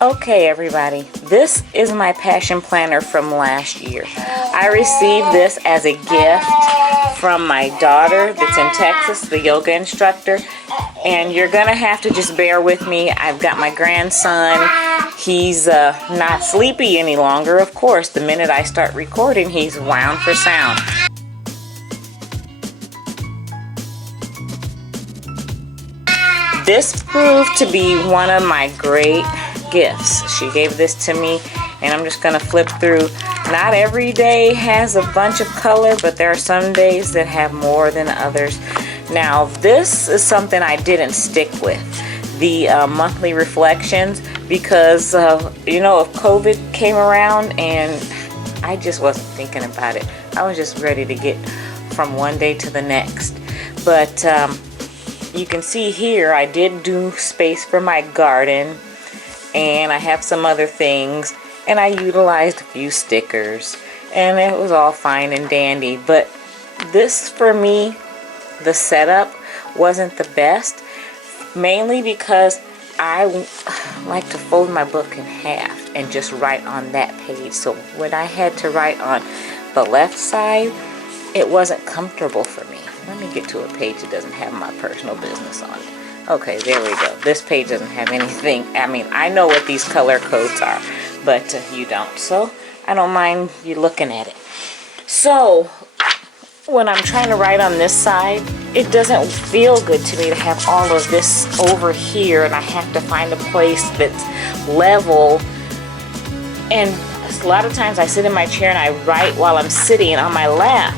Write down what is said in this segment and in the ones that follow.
Okay, everybody, this is my passion planner from last year. I received this as a gift from my daughter that's in Texas, the yoga instructor, and you're gonna have to just bear with me. I've got my grandson. He's not sleepy any longer. Of course, the minute I start recording, he's wound for sound. This proved to be one of my great gifts. She gave this to me, and I'm just gonna flip through. Not every day has a bunch of color, but there are some days that have more than others. Now this is something I didn't stick with, the monthly reflections, because you know, if COVID came around and I just wasn't thinking about it. I was just ready to get from one day to the next. But you can see here I did do space for my garden, and I have some other things, and I utilized a few stickers, and it was all fine and dandy. But this, for me, the setup wasn't the best, mainly because I like to fold my book in half and just write on that page. So when I had to write on the left side, it wasn't comfortable for me. Let me get to a page that doesn't have my personal business on it. Okay, there we go. This page doesn't have anything. I mean, I know what these color codes are, but you don't. So I don't mind you looking at it. So when I'm trying to write on this side, it doesn't feel good to me to have all of this over here, and I have to find a place that's level. And a lot of times I sit in my chair and I write while I'm sitting on my lap.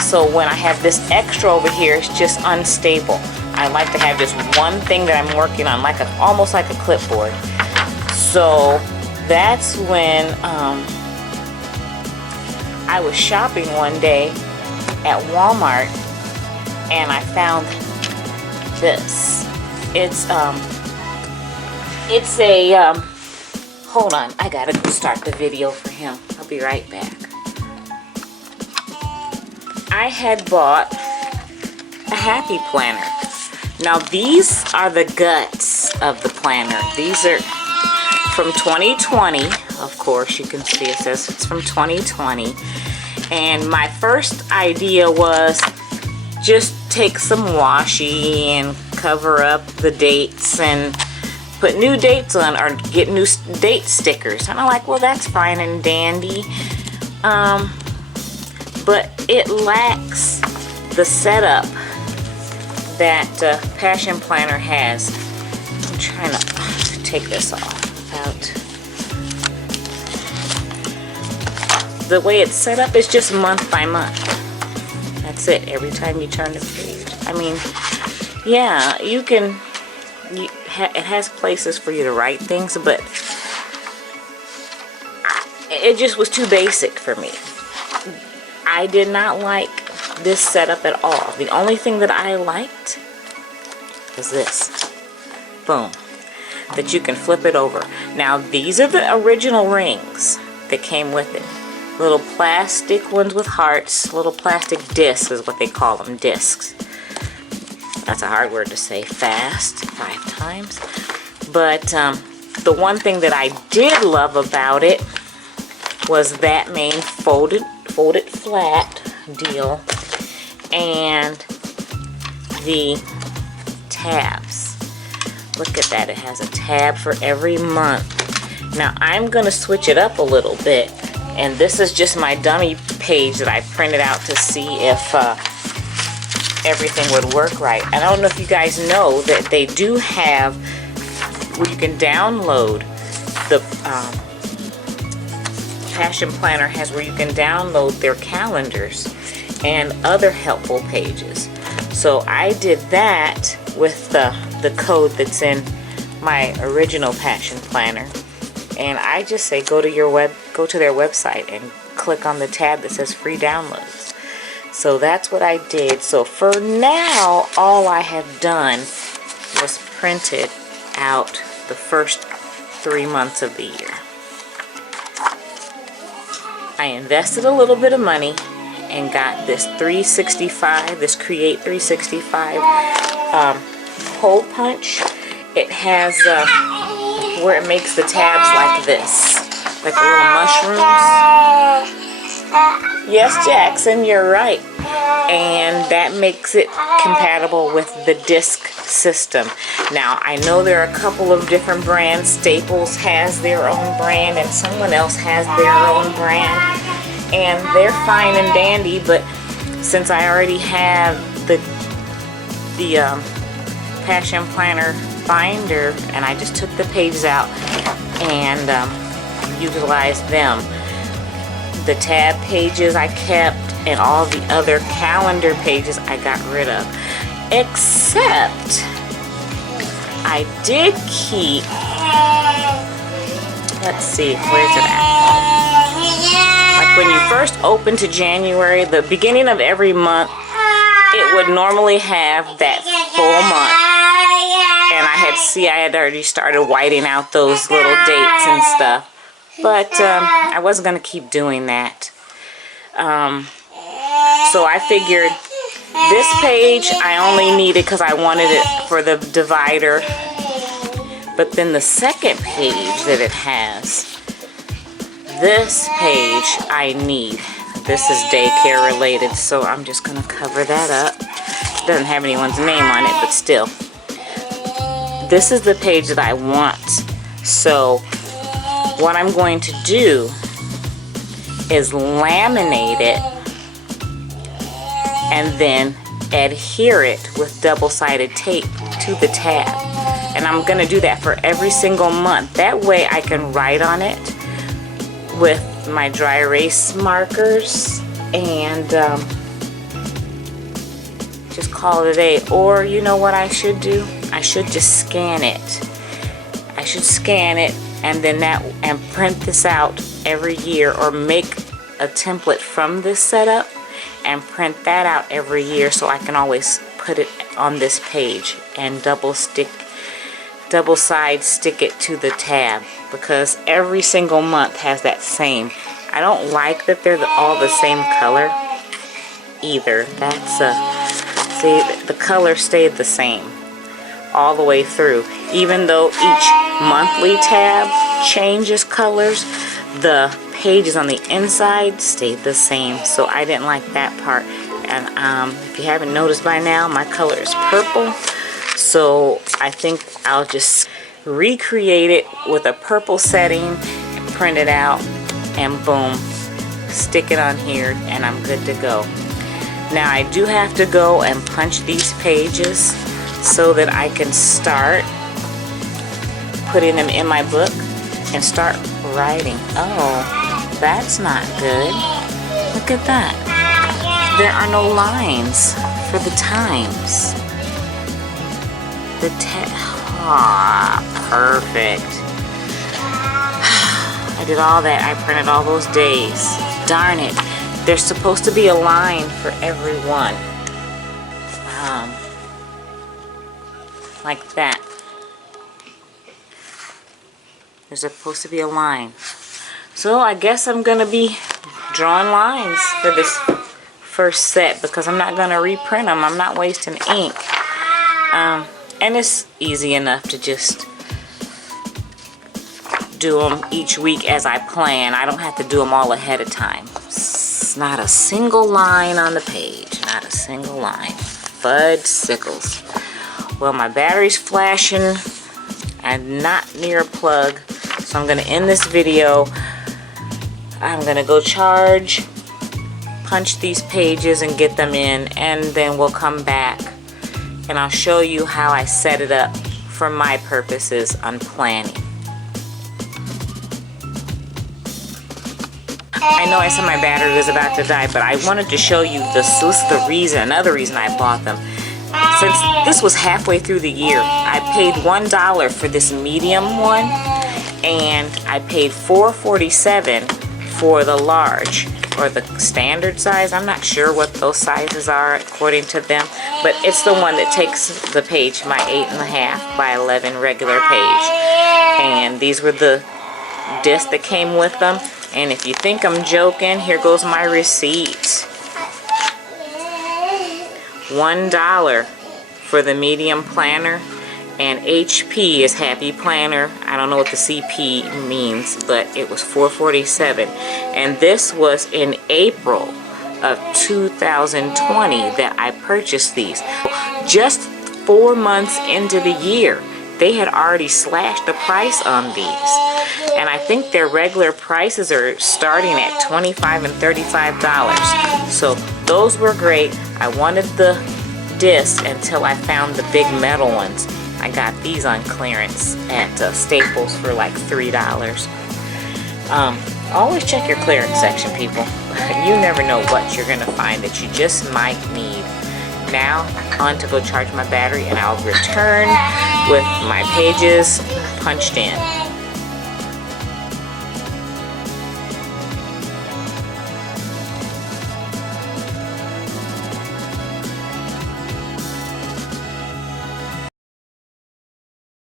So when I have this extra over here, it's just unstable. I like to have just one thing that I'm working on, like almost like a clipboard. So that's when I was shopping one day at Walmart, and I found this. It's a hold on, I gotta start the video for him. I'll be right back. I had bought a happy planner. Now these are the guts of the planner. These are from 2020. Of course, you can see it says it's from 2020. And my first idea was just take some washi and cover up the dates and put new dates on, or get new date stickers. And I'm like, well, that's fine and dandy. But it lacks the setup that Passion Planner has. I'm trying to take this off. The way it's set up is just month by month. That's it. Every time you turn the page. I mean, yeah, you can. It has places for you to write things, but it just was too basic for me. I did not like this setup at all. The only thing that I liked was this. Boom. That you can flip it over. Now these are the original rings that came with it. Little plastic ones with hearts. Little plastic discs is what they call them. Discs. That's a hard word to say fast 5 times. But the one thing that I did love about it was that main folded flat deal, and the tabs. Look at that, it has a tab for every month. Now I'm gonna switch it up a little bit, and this is just my dummy page that I printed out to see if everything would work right. I don't know if you guys know that they do have where you can download the Passion Planner has where you can download their calendars and other helpful pages. So I did that with the code that's in my original Passion Planner, and I just say go to their website and click on the tab that says free downloads. So that's what I did. So for now, all I have done was printed out the first 3 months of the year. I invested a little bit of money and got this 365, this Create 365 hole punch. It has where it makes the tabs like this, like little mushrooms. Yes, Jackson, you're right. And that makes it compatible with the disc system. Now, I know there are a couple of different brands. Staples has their own brand and someone else has their own brand. And they're fine and dandy, but since I already have the Passion Planner binder and I just took the pages out and utilized them, the tab pages I kept and all the other calendar pages I got rid of, except I did keep, let's see, where's it at? Like when you first open to January, the beginning of every month, it would normally have that full month. And I had already started whiting out those little dates and stuff. But I wasn't going to keep doing that. So I figured this page I only needed because I wanted it for the divider. But then the second page that it has, this page I need. This is daycare related, so I'm just going to cover that up. It doesn't have anyone's name on it, but still. This is the page that I want. So what I'm going to do is laminate it and then adhere it with double-sided tape to the tab. And I'm going to do that for every single month. That way I can write on it with my dry erase markers and just call it a day. Or you know what I should do? I should just scan it. I should scan it and then and print this out every year, or make a template from this setup and print that out every year so I can always put it on this page and double side stick it to the tab, because every single month has that same. I don't like that they're all the same color either. That's see, the color stayed the same all the way through. Even though each monthly tab changes colors, the pages on the inside stayed the same. So I didn't like that part. And if you haven't noticed by now, my color is purple. So I think I'll just recreate it with a purple setting, print it out, and boom, stick it on here, and I'm good to go. Now I do have to go and punch these pages so that I can start putting them in my book and start writing. Oh, that's not good. Look at that. There are no lines for the times. Perfect. I did all that. I printed all those days. Darn it. There's supposed to be a line for every one. Like that. There's supposed to be a line. So I guess I'm going to be drawing lines for this first set, because I'm not going to reprint them. I'm not wasting ink. And it's easy enough to just do them each week as I plan. I don't have to do them all ahead of time. It's not a single line on the page. Not a single line. Fud sickles. Well, my battery's flashing. I'm not near a plug. So I'm going to end this video. I'm going to go charge, punch these pages and get them in, and then we'll come back and I'll show you how I set it up for my purposes on planning. I know I said my battery was about to die, but I wanted to show you this. This is the reason, another reason I bought them. Since this was halfway through the year, I paid $1 for this medium one, and I paid $4.47 for the large, or the standard size. I'm not sure what those sizes are according to them, but it's the one that takes the page, my 8.5 by 11 regular page. And these were the discs that came with them. And if you think I'm joking, here goes my receipt. $1 for the medium planner and HP is Happy Planner. I don't know what the CP means, but it was $4.47. And this was in April of 2020 that I purchased these. Just 4 months into the year, they had already slashed the price on these. And I think their regular prices are starting at $25 and $35. So those were great. I wanted the discs until I found the big metal ones. I got these on clearance at Staples for like $3. Always check your clearance section, people. You never know what you're gonna find that you just might need. Now, on to go charge my battery, and I'll return with my pages punched in.